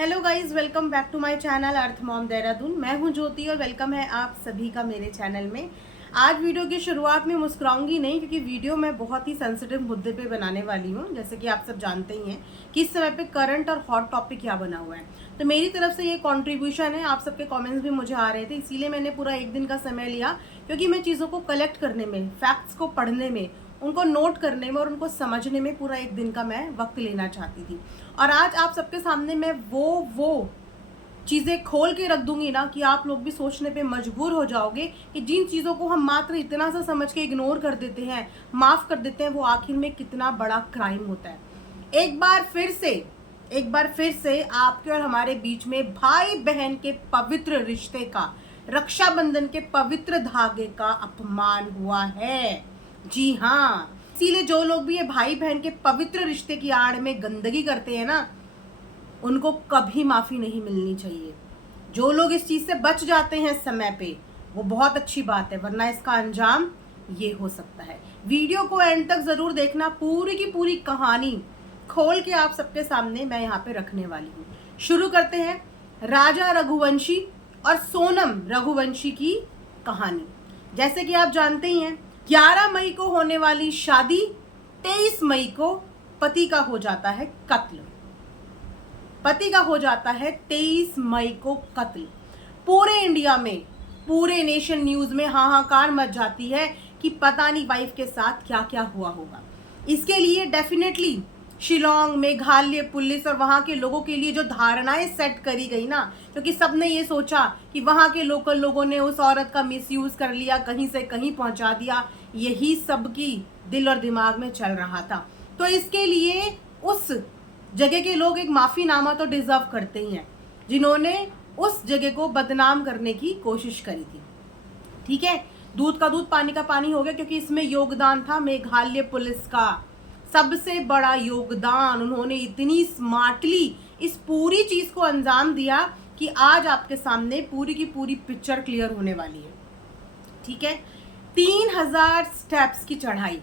Hello guys, welcome back to my channel earth mom Dehradun. मैं हूं ज्योति और वेलकम है आप सभी का मेरे चैनल में। आज वीडियो की शुरुआत में मुस्कुराऊंगी नहीं, क्योंकि वीडियो मैं बहुत ही सेंसिटिव मुद्दे पे बनाने वाली हूं। जैसे कि आप सब जानते ही हैं कि इस समय पे करंट और हॉट टॉपिक क्या बना हुआ है। तो मेरी तरफ से ये कॉन्ट्रीब्यूशन है। आप सबके कॉमेंट्स भी मुझे आ रहे थे, इसीलिए मैंने पूरा एक दिन का समय लिया, क्योंकि मैं चीज़ों को कलेक्ट करने में, फैक्ट्स को पढ़ने में, उनको नोट करने में और उनको समझने में पूरा एक दिन का मैं वक्त लेना चाहती थी। और आज आप सबके सामने मैं वो चीज़ें खोल के रख दूंगी ना कि आप लोग भी सोचने पे मजबूर हो जाओगे कि जिन चीज़ों को हम मात्र इतना सा समझ के इग्नोर कर देते हैं, माफ़ कर देते हैं, वो आखिर में कितना बड़ा क्राइम होता है। एक बार फिर से आपके और हमारे बीच में भाई बहन के पवित्र रिश्ते का, रक्षाबंधन के पवित्र धागे का अपमान हुआ है। जी हाँ, इसीलिए जो लोग भी ये भाई बहन के पवित्र रिश्ते की आड़ में गंदगी करते हैं ना, उनको कभी माफी नहीं मिलनी चाहिए। जो लोग इस चीज से बच जाते हैं समय पे, वो बहुत अच्छी बात है, वरना इसका अंजाम ये हो सकता है। वीडियो को एंड तक जरूर देखना, पूरी की पूरी कहानी खोल के आप सबके सामने मैं यहाँ पे रखने वाली हूँ। शुरू करते हैं राजा रघुवंशी और सोनम रघुवंशी की कहानी। जैसे कि आप जानते ही हैं, 11 मई को होने वाली शादी 23 मई को पति का हो जाता है कत्ल। पति का हो जाता है 23 मई को कत्ल। पूरे इंडिया में, पूरे नेशन न्यूज में हाहाकार मच जाती है कि पता नहीं वाइफ के साथ क्या क्या हुआ होगा। इसके लिए डेफिनेटली शिलोंग, मेघालय पुलिस और वहां के लोगों के लिए जो धारणाएं सेट करी गई ना, क्योंकि सबने ये सोचा कि वहां के लोकल लोगों ने उस औरत का मिसयूज कर लिया, कहीं से कहीं पहुंचा दिया, यही सबकी दिल और दिमाग में चल रहा था। तो इसके लिए उस जगह के लोग एक माफीनामा तो डिजर्व करते ही हैं, जिन्होंने उस जगह को बदनाम करने की कोशिश करी थी। ठीक है, दूध का दूध पानी का पानी हो गया, क्योंकि इसमें योगदान था मेघालय पुलिस का, सबसे बड़ा योगदान। उन्होंने इतनी स्मार्टली इस पूरी चीज को अंजाम दिया कि आज आपके सामने पूरी की पूरी पिक्चर क्लियर होने वाली है। ठीक है, 3000 स्टेप्स की चढ़ाई,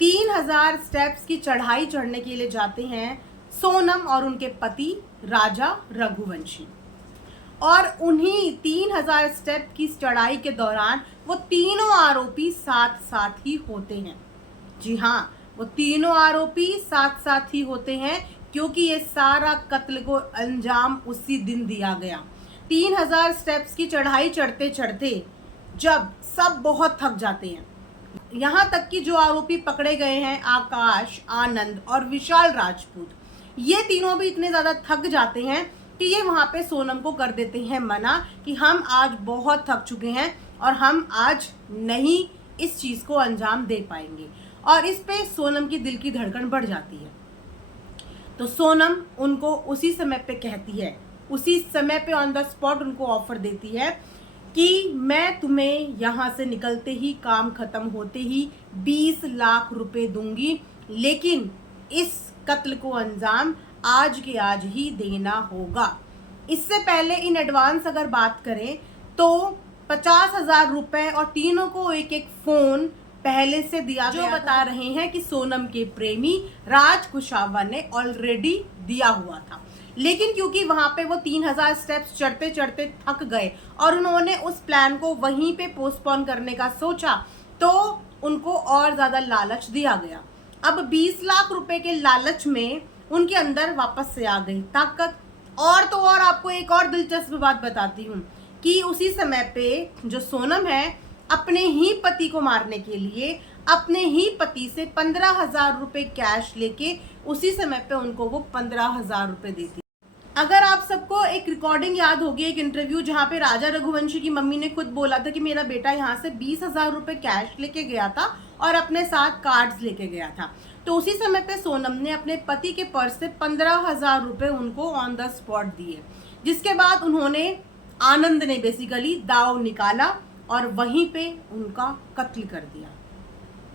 3000 स्टेप्स की चढ़ाई चढ़ने के लिए जाते हैं सोनम और उनके पति राजा रघुवंशी। और उन्हीं 3000 स्टेप की चढ़ाई के दौरान वो तीनों आरोपी साथ साथ ही होते हैं। जी हाँ, वो तीनों आरोपी साथ साथ ही होते हैं, क्योंकि ये सारा कत्ल को अंजाम उसी दिन दिया गया। 3000 स्टेप्स की चढ़ाई चढ़ते चढ़ते जब सब बहुत थक जाते हैं, यहाँ तक कि जो आरोपी पकड़े गए हैं आकाश, आनंद और विशाल राजपूत, ये तीनों भी इतने ज्यादा थक जाते हैं कि ये वहां पे सोनम को कर देते हैं मना कि हम आज बहुत थक चुके हैं और हम आज नहीं इस चीज को अंजाम दे पाएंगे। और इस पे सोनम की दिल की धड़कन बढ़ जाती है। तो सोनम उनको उसी समय पे कहती है, उसी समय पे ऑन द स्पॉट उनको ऑफर देती है कि मैं तुम्हें यहाँ से निकलते ही, काम खत्म होते ही 20 लाख रुपए दूंगी, लेकिन इस कत्ल को अंजाम आज के आज ही देना होगा। इससे पहले इन एडवांस अगर बात करें तो 50,000 रुपए और तीनों को एक एक फोन पहले से दिया गया। जो बता रहे हैं कि सोनम के प्रेमी राज कुशावा ने ऑलरेडी दिया हुआ था, लेकिन क्योंकि वहां पे वो 3000 स्टेप्स चढ़ते चढ़ते थक गए और उन्होंने उस प्लान को वहीं पे पोस्टपोन करने का सोचा, तो उनको और ज्यादा लालच दिया गया। अब 20 लाख रुपए के लालच में उनके अंदर वापस से आ गई ताकत। और तो और आपको एक और दिलचस्प बात बताती हूँ कि उसी समय पे जो सोनम है, अपने ही पति को मारने के लिए अपने ही पति से 15,000 रुपए कैश लेके उसी समय पे उनको वो 15,000 रुपए देती। अगर आप सबको एक रिकॉर्डिंग याद होगी, एक इंटरव्यू जहाँ पे राजा रघुवंशी की मम्मी ने खुद बोला था कि मेरा बेटा यहाँ से 20,000 रुपए कैश लेके गया था और अपने साथ कार्ड्स लेके गया था, तो उसी समय पे सोनम ने अपने पति के पर्स से 15,000 रुपए उनको ऑन द स्पॉट दिए, जिसके बाद उन्होंने, आनंद ने बेसिकली दाव निकाला और वहीं पे उनका कत्ल कर दिया,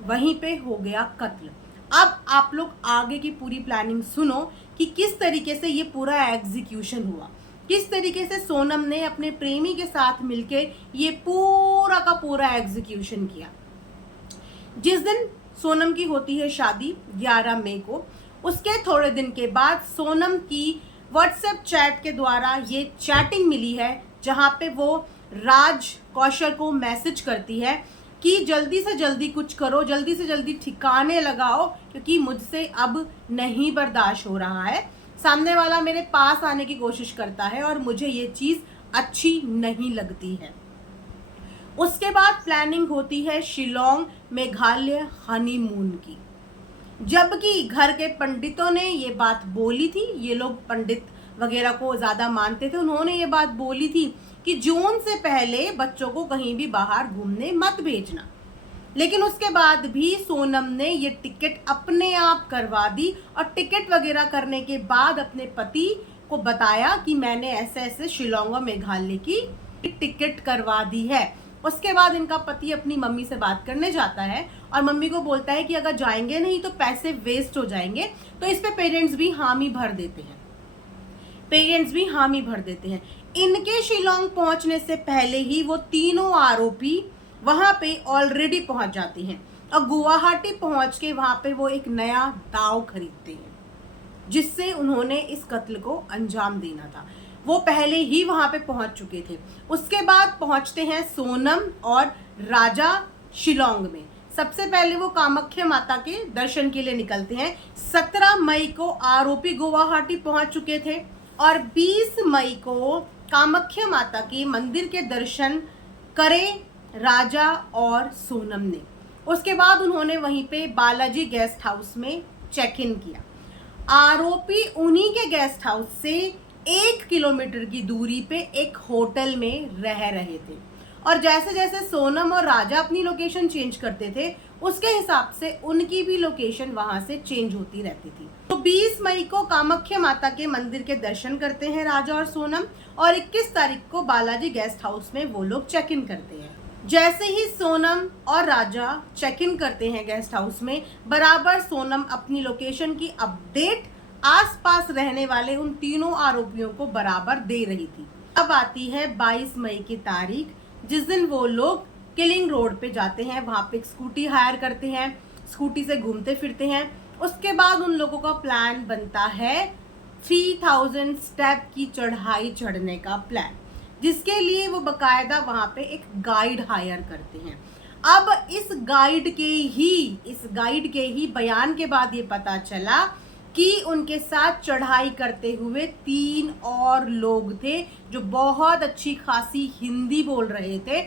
वहीं पे हो गया कत्ल। अब आप लोग आगे की पूरी प्लानिंग सुनो कि किस तरीके से ये पूरा एग्जीक्यूशन हुआ, किस तरीके से सोनम ने अपने प्रेमी के साथ मिलके ये पूरा का पूरा एग्जीक्यूशन किया। जिस दिन सोनम की होती है शादी 11 मई को, उसके थोड़े दिन के बाद सोनम की व्हाट्सएप चैट के द्वारा ये चैटिंग मिली है, जहाँ पे वो राज कौशल को मैसेज करती है कि जल्दी से जल्दी कुछ करो, जल्दी से जल्दी ठिकाने लगाओ, क्योंकि मुझसे अब नहीं बर्दाश्त हो रहा है। सामने वाला मेरे पास आने की कोशिश करता है और मुझे ये चीज़ अच्छी नहीं लगती है। उसके बाद प्लानिंग होती है शिलोंग मेघालय हनीमून की। जबकि घर के पंडितों ने ये बात बोली थी, ये लोग पंडित वगैरह को ज़्यादा मानते थे, उन्होंने ये बात बोली थी कि जून से पहले बच्चों को कहीं भी बाहर घूमने मत भेजना। लेकिन उसके बाद भी सोनम ने ये टिकट अपने आप करवा दी और टिकट वगैरह करने के बाद अपने पति को बताया कि मैंने ऐसे ऐसे शिलोंग और मेघालय की टिकट करवा दी है। उसके बाद इनका पति अपनी मम्मी से बात करने जाता है और मम्मी को बोलता है कि अगर जाएंगे नहीं तो पैसे वेस्ट हो जाएंगे। तो इस पे पेरेंट्स भी हामी भर देते हैं। इनके शिलोंग पहुंचने से पहले ही वो तीनों आरोपी वहां पे ऑलरेडी पहुंच जाते हैं और गुवाहाटी पहुंच के वहां पे वो एक नया दाव खरीदते हैं, जिससे उन्होंने इस कत्ल को अंजाम देना था। वो पहले ही वहां पे पहुंच चुके थे। उसके बाद पहुंचते हैं सोनम और राजा शिलोंग में। सबसे पहले वो कामाख्या माता के दर्शन के लिए निकलते हैं। 17 मई को आरोपी गुवाहाटी पहुंच चुके थे और 20 मई को कामाख्या माता के मंदिर के दर्शन करे राजा और सोनम ने। उसके बाद उन्होंने वहीं पे बालाजी गेस्ट हाउस में चेक इन किया। आरोपी उन्हीं के गेस्ट हाउस से 1 किलोमीटर की दूरी पे एक होटल में रह रहे थे और जैसे जैसे सोनम और राजा अपनी लोकेशन चेंज करते थे, उसके हिसाब से उनकी भी लोकेशन वहां से चेंज होती रहती थी। तो 20 मई को कामाख्या माता के मंदिर के दर्शन करते हैं राजा और सोनम और 21 तारीख को बालाजी गेस्ट हाउस में वो लोग चेक इन करते हैं। जैसे ही सोनम और राजा चेक इन करते हैं गेस्ट हाउस में, बराबर सोनम अपनी लोकेशन की अपडेट आसपास रहने वाले उन तीनों आरोपियों को बराबर दे रही थी। अब आती है 22 मई की तारीख, जिस दिन वो लोग किलिंग रोड पे जाते हैं। वहां पे एक स्कूटी हायर करते हैं, स्कूटी से घूमते फिरते हैं। उसके बाद उन लोगों का प्लान बनता है 3000 स्टेप की चढ़ाई चढ़ने का प्लान, जिसके लिए वो बकायदा वहां पे एक गाइड हायर करते हैं। अब इस गाइड के ही बयान के बाद ये पता चला कि उनके साथ चढ़ाई करते हुए 3 और लोग थे जो बहुत अच्छी खासी हिंदी बोल रहे थे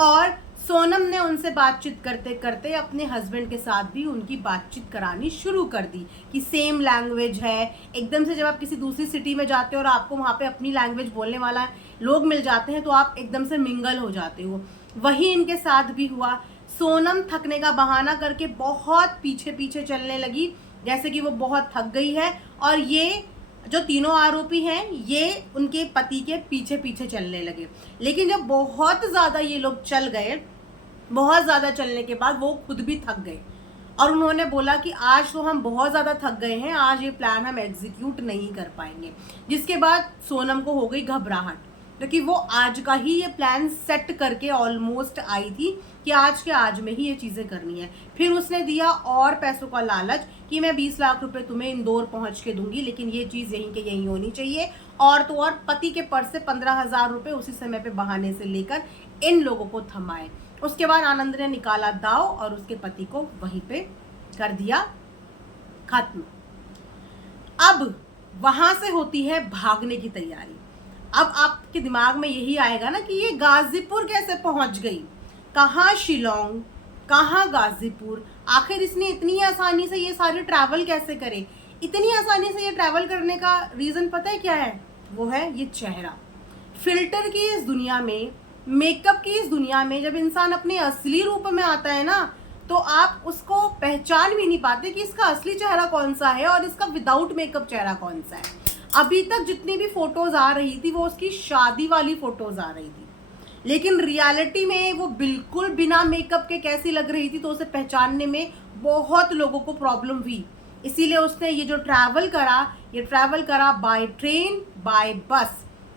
और सोनम ने उनसे बातचीत करते करते अपने हस्बैंड के साथ भी उनकी बातचीत करानी शुरू कर दी कि सेम लैंग्वेज है। एकदम से जब आप किसी दूसरी सिटी में जाते हो और आपको वहाँ पे अपनी लैंग्वेज बोलने वाला लोग मिल जाते हैं तो आप एकदम से मिंगल हो जाते हो। वही इनके साथ भी हुआ। सोनम थकने का बहाना करके बहुत पीछे पीछे चलने लगी, जैसे कि वो बहुत थक गई है और ये जो तीनों आरोपी हैं ये उनके पति के पीछे पीछे चलने लगे। लेकिन जब बहुत ज़्यादा ये लोग चल गए, बहुत ज़्यादा चलने के बाद वो खुद भी थक गए और उन्होंने बोला कि आज तो हम बहुत ज़्यादा थक गए हैं, आज ये प्लान हम एग्जीक्यूट नहीं कर पाएंगे। जिसके बाद सोनम को हो गई घबराहट, क्योंकि वो आज का ही ये प्लान सेट करके ऑलमोस्ट आई थी कि आज के आज में ही ये चीज़ें करनी है। फिर उसने दिया और पैसों का लालच कि मैं 20 लाख रुपए तुम्हें इंदौर पहुंच के दूंगी, लेकिन ये चीज़ यहीं के यहीं होनी चाहिए। और तो और पति के पर्स से 15,000 रुपये उसी समय पे बहाने से लेकर इन लोगों को थमाए। उसके बाद आनंद ने निकाला दाव और उसके पति को वहीं पे कर दिया खत्म। अब वहां से होती है भागने की तैयारी। अब आपके दिमाग में यही आएगा ना कि ये गाजीपुर कैसे पहुंच गई, कहाँ शिलोंग, कहाँ गाजीपुर, आखिर इसने इतनी आसानी से ये सारे ट्रैवल कैसे करे। इतनी आसानी से ये ट्रैवल करने का रीज़न पता है क्या है? वो है ये चेहरा। फिल्टर की इस दुनिया में, मेकअप की इस दुनिया में जब इंसान अपने असली रूप में आता है ना, तो आप उसको पहचान भी नहीं पाते कि इसका असली चेहरा कौन सा है और इसका विदाउट मेकअप चेहरा कौन सा है। अभी तक जितनी भी फोटोज आ रही थी वो उसकी शादी वाली फोटोज आ रही थी, लेकिन रियलिटी में वो बिल्कुल बिना मेकअप के कैसी लग रही थी, तो उसे पहचानने में बहुत लोगों को प्रॉब्लम हुई। इसीलिए उसने ये जो ट्रैवल करा बाय ट्रेन, बाय बस।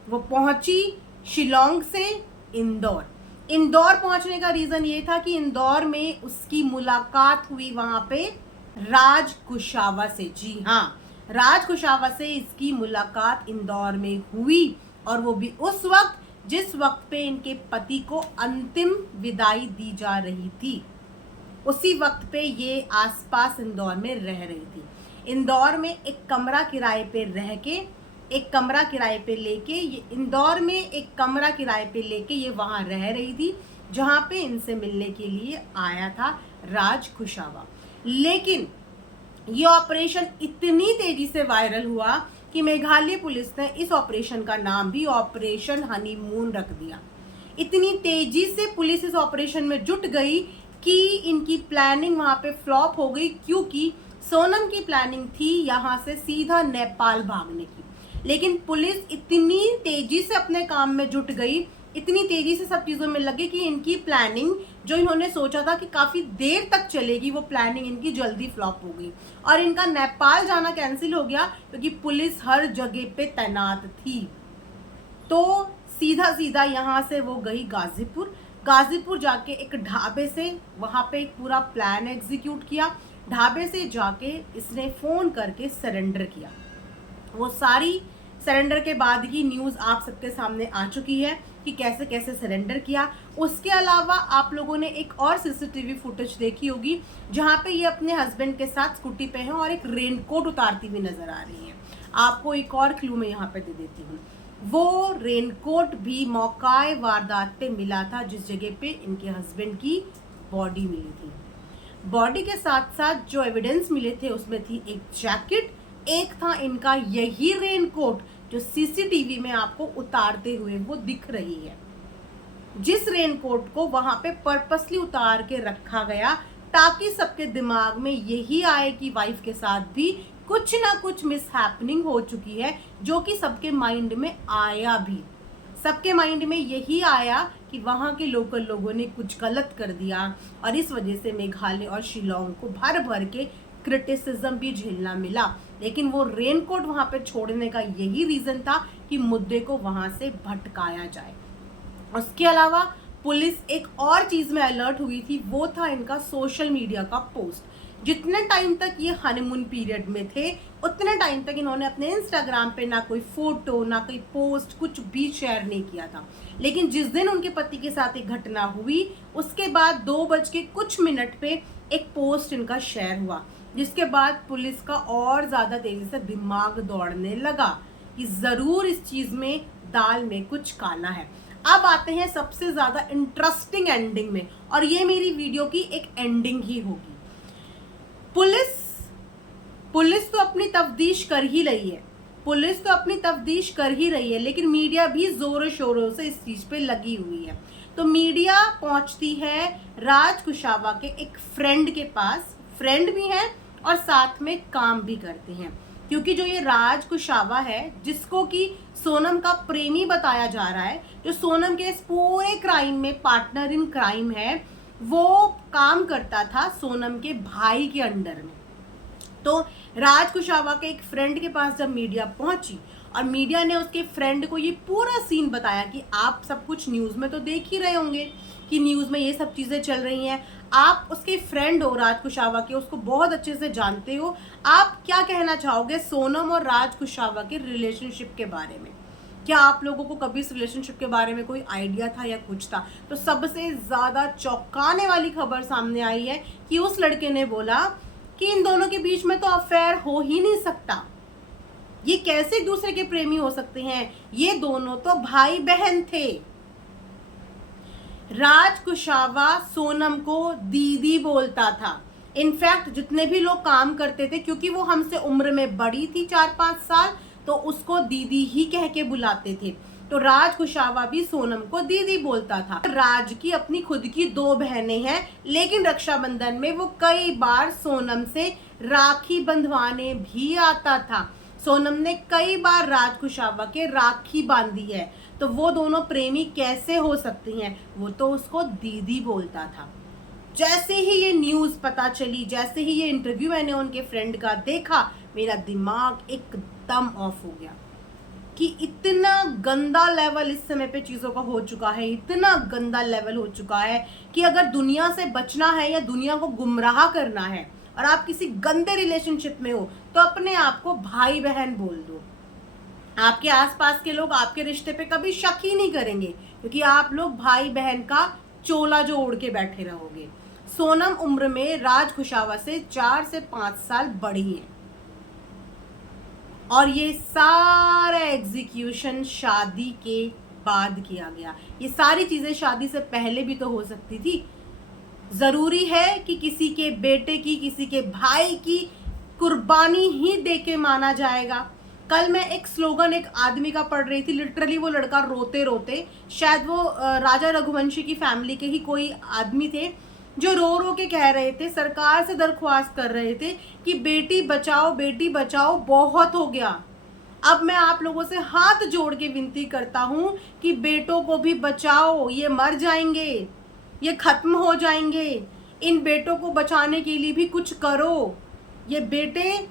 वो पहुंची शिलोंग से इंदौर पहुंचने का रीज़न ये था कि इंदौर में उसकी मुलाकात हुई वहाँ पे राज कुशावा से। जी हाँ, राज कुशावा से इसकी मुलाकात इंदौर में हुई और वो भी उस वक्त जिस वक्त पे इनके पति को अंतिम विदाई दी जा रही थी। उसी वक्त पे ये आसपास इंदौर में रह रही थी। इंदौर में एक कमरा किराए पे रह के, एक कमरा किराए पे लेके, ये इंदौर में एक कमरा किराए पे लेके ये वहाँ रह रही थी जहाँ पे इनसे मिलने के लिए आया था राज कुशावा। लेकिन ये ऑपरेशन इतनी तेजी से वायरल हुआ कि मेघालय पुलिस ने इस ऑपरेशन का नाम भी ऑपरेशन हनीमून रख दिया। इतनी तेजी से पुलिस इस ऑपरेशन में जुट गई कि इनकी प्लानिंग वहां पे फ्लॉप हो गई, क्योंकि सोनम की प्लानिंग थी यहाँ से सीधा नेपाल भागने की। लेकिन पुलिस इतनी तेजी से अपने काम में जुट गई, इतनी तेजी से सब चीज़ों में लगे कि इनकी प्लानिंग जो इन्होंने सोचा था कि काफ़ी देर तक चलेगी, वो प्लानिंग इनकी जल्दी फ्लॉप हो गई और इनका नेपाल जाना कैंसिल हो गया क्योंकि पुलिस हर जगह पे तैनात थी। तो सीधा सीधा यहाँ से वो गई गाजीपुर जाके एक ढाबे से वहाँ पे एक पूरा प्लान एग्जीक्यूट किया। ढाबे से जाके इसने फ़ोन करके सरेंडर किया। वो सारी सरेंडर के बाद की न्यूज़ आप सबके सामने आ चुकी है कि कैसे कैसे सरेंडर किया। उसके अलावा आप लोगों ने एक और सीसीटीवी फुटेज देखी होगी जहाँ पे ये अपने हस्बैंड के साथ स्कूटी पे है और एक रेनकोट उतारती हुई नजर आ रही है। आपको एक और क्लू मैं यहाँ पे दे देती हूँ, वो रेनकोट भी मौकाए वारदात पे मिला था जिस जगह पे इनके हस्बैंड की बॉडी मिली थी। बॉडी के साथ साथ जो एविडेंस मिले थे उसमें थी एक जैकेट, एक था इनका यही रेनकोट जो सीसीटीवी में आपको उतारते हुए वो दिख रही है। जिस रेनकोट को वहां पे पर्पसली उतार के रखा गया ताकि सबके दिमाग में यही आए कि वाइफ के साथ भी कुछ ना कुछ मिसहैपनिंग हो चुकी है, जो कि सबके माइंड में आया भी। सबके माइंड में यही आया कि वहाँ के लोकल लोगों ने कुछ गलत कर दिया और इस वजह से मेघालय और शिलोंग को भर भर के क्रिटिसिज्म भी झेलना मिला। लेकिन वो रेनकोट वहाँ पे छोड़ने का यही रीज़न था कि मुद्दे को वहाँ से भटकाया जाए। उसके अलावा पुलिस एक और चीज़ में अलर्ट हुई थी, वो था इनका सोशल मीडिया का पोस्ट। जितने टाइम तक ये हनीमून पीरियड में थे उतने टाइम तक इन्होंने अपने इंस्टाग्राम पे ना कोई फोटो ना कोई पोस्ट कुछ भी शेयर नहीं किया था। लेकिन जिस दिन उनके पति के साथ एक घटना हुई उसके बाद 2:00 पे एक पोस्ट इनका शेयर हुआ, जिसके बाद पुलिस का और ज़्यादा तेज़ी से दिमाग दौड़ने लगा कि ज़रूर इस चीज़ में दाल में कुछ काला है। अब आते हैं सबसे ज़्यादा इंटरेस्टिंग एंडिंग में, और ये मेरी वीडियो की एक एंडिंग ही होगी। पुलिस तो अपनी तफ्तीश कर ही रही है, लेकिन मीडिया भी जोरों शोरों से इस चीज़ पे लगी हुई है। तो मीडिया पहुंचती है राज कुशावा के एक फ्रेंड के पास, फ्रेंड भी हैं और साथ में काम भी करते हैं, क्योंकि जो ये राज कुशावा है जिसको कि सोनम का प्रेमी बताया जा रहा है, जो सोनम के इस पूरे क्राइम में पार्टनर इन क्राइम है, वो काम करता था सोनम के भाई के अंडर में। तो राज कुशावा के एक फ्रेंड के पास जब मीडिया पहुंची और मीडिया ने उसके फ्रेंड को ये पूरा सीन बताया कि आप सब कुछ न्यूज़ में तो देख ही रहे होंगे कि न्यूज़ में ये सब चीज़ें चल रही हैं, आप उसके फ्रेंड हो राज कुशावा के, उसको बहुत अच्छे से जानते हो, आप क्या कहना चाहोगे सोनम और राज कुशावा के रिलेशनशिप के बारे में? क्या आप लोगों को कभी इस रिलेशनशिप के बारे में कोई आइडिया था या कुछ था? तो सबसे ज़्यादा चौंकाने वाली खबर सामने आई है कि उस लड़के ने बोला कि इन दोनों के बीच में तो अफेयर हो ही नहीं सकता, ये कैसे एक दूसरे के प्रेमी हो सकते हैं, ये दोनों तो भाई बहन थे। राज कुशावा सोनम को दीदी बोलता था। इनफैक्ट जितने भी लोग काम करते थे, क्योंकि वो हमसे उम्र में बड़ी थी 4-5 साल, तो उसको दीदी ही कह के बुलाते थे। तो राज कुशावा भी सोनम को दीदी बोलता था। राज की अपनी खुद की 2 बहनें हैं, लेकिन रक्षाबंधन में वो कई बार सोनम से राखी बंधवाने भी आता था। सोनम ने कई बार राज कुशावा के राखी बांधी है, तो वो दोनों प्रेमी कैसे हो सकती हैं? वो तो उसको दीदी बोलता था। जैसे ही ये न्यूज़ पता चली, जैसे ही ये इंटरव्यू मैंने उनके फ्रेंड का देखा, मेरा दिमाग एकदम ऑफ हो गया कि इतना गंदा लेवल इस समय पे चीज़ों का हो चुका है, इतना गंदा लेवल हो चुका है कि अगर दुनिया से बचना है या दुनिया को गुमराह करना है और आप किसी गंदे रिलेशनशिप में हो तो अपने आप को भाई बहन बोल दो। आपके आसपास के लोग आपके रिश्ते पे कभी शक ही नहीं करेंगे, क्योंकि आप लोग भाई बहन का चोला जो ओढ़ के बैठे रहोगे। सोनम उम्र में राज कुशावा से 4 से 5 साल बड़ी है और ये सारा एग्जीक्यूशन शादी के बाद किया गया। ये सारी चीजें शादी से पहले भी तो हो सकती थी। जरूरी है कि किसी के बेटे की, किसी के भाई की कुर्बानी ही दे के माना जाएगा। कल मैं एक स्लोगन एक आदमी का पढ़ रही थी, लिटरली वो लड़का रोते रोते, शायद वो राजा रघुवंशी की फैमिली के ही कोई आदमी थे, जो रो रो के कह रहे थे, सरकार से दरख्वास्त कर रहे थे कि बेटी बचाओ बहुत हो गया। अब मैं आप लोगों से हाथ जोड़ के विनती करता हूं कि बेटों को भी बचाओ, ये मर जाएंगे, ये खत्म हो जाएंगे। इन बेटों को बचाने के लिए भी कुछ करो। ये बेटे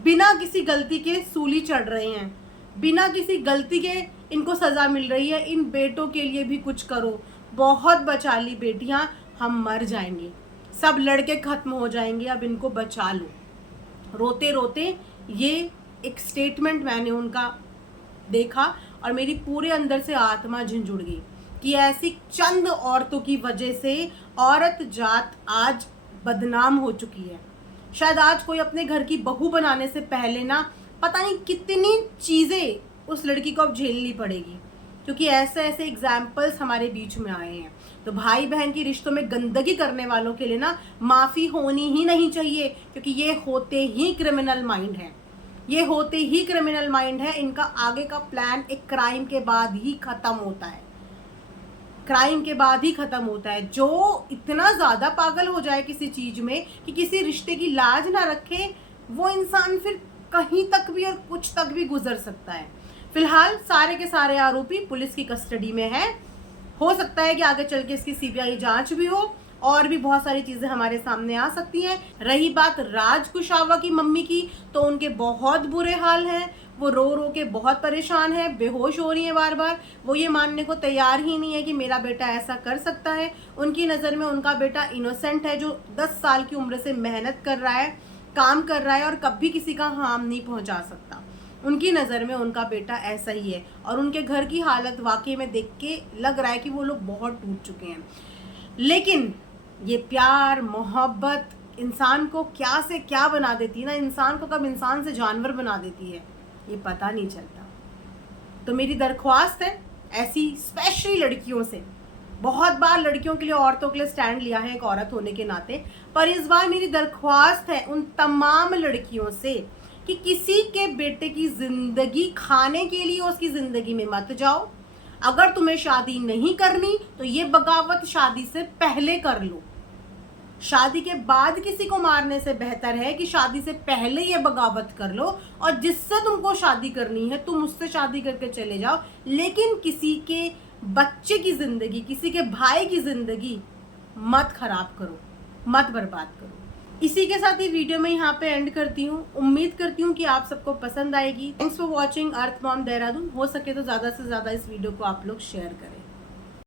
बिना किसी गलती के सूली चढ़ रहे हैं, बिना किसी गलती के इनको सजा मिल रही है। इन बेटों के लिए भी कुछ करो। बहुत बचा ली बेटियां, हम मर जाएंगे, सब लड़के खत्म हो जाएंगे, अब इनको बचा लो। रोते रोते ये एक स्टेटमेंट मैंने उनका देखा और मेरी पूरे अंदर से आत्मा झंझुड़ गई कि ऐसी चंद औरतों की वजह से औरत जात आज बदनाम हो चुकी है। शायद आज कोई अपने घर की बहू बनाने से पहले ना पता नहीं कितनी चीजें उस लड़की को अब झेलनी पड़ेगी, क्योंकि ऐसे ऐसे एग्जाम्पल्स हमारे बीच में आए हैं। तो भाई बहन के रिश्तों में गंदगी करने वालों के लिए ना माफी होनी ही नहीं चाहिए, क्योंकि ये होते ही क्रिमिनल माइंड है, ये होते ही क्रिमिनल माइंड है। इनका आगे का प्लान एक क्राइम के बाद ही खत्म होता है, क्राइम के बाद ही खत्म होता है। जो इतना ज्यादा पागल हो जाए किसी चीज में कि किसी रिश्ते की लाज ना रखे, वो इंसान फिर कहीं तक भी और कुछ तक भी गुजर सकता है। फिलहाल सारे के सारे आरोपी पुलिस की कस्टडी में हैं। हो सकता है कि आगे चल के इसकी सीबीआई जांच भी हो और भी बहुत सारी चीजें हमारे सामने आ सकती हैं। रही बात राज कुशावा की मम्मी की, तो उनके बहुत बुरे हाल हैं। वो रो रो के बहुत परेशान है, बेहोश हो रही है बार बार। वो ये मानने को तैयार ही नहीं है कि मेरा बेटा ऐसा कर सकता है। उनकी नज़र में उनका बेटा इनोसेंट है, जो 10 साल की उम्र से मेहनत कर रहा है, काम कर रहा है और कभी किसी का हार्म नहीं पहुंचा सकता। उनकी नज़र में उनका बेटा ऐसा ही है और उनके घर की हालत वाकई में देख के लग रहा है कि वो लोग बहुत टूट चुके हैं। लेकिन ये प्यार मोहब्बत इंसान को क्या से क्या बना देती है ना, इंसान को कब इंसान से जानवर बना देती है ये पता नहीं चलता। तो मेरी दरख्वास्त है ऐसी स्पेशली लड़कियों से, बहुत बार लड़कियों के लिए, औरतों के लिए स्टैंड लिया है एक औरत होने के नाते, पर इस बार मेरी दरख्वास्त है उन तमाम लड़कियों से कि किसी के बेटे की जिंदगी खाने के लिए उसकी जिंदगी में मत जाओ। अगर तुम्हें शादी नहीं करनी तो ये बगावत शादी से पहले कर लो। शादी के बाद किसी को मारने से बेहतर है कि शादी से पहले ये बगावत कर लो, और जिससे तुमको शादी करनी है तुम उससे शादी करके चले जाओ, लेकिन किसी के बच्चे की जिंदगी, किसी के भाई की जिंदगी मत खराब करो, मत बर्बाद करो। इसी के साथ ये वीडियो मैं यहाँ पे एंड करती हूँ। उम्मीद करती हूँ कि आप सबको पसंद आएगी। Thanks for watching earth mom Dehradun. हो सके तो ज़्यादा से ज़्यादा इस वीडियो को आप लोग शेयर करें।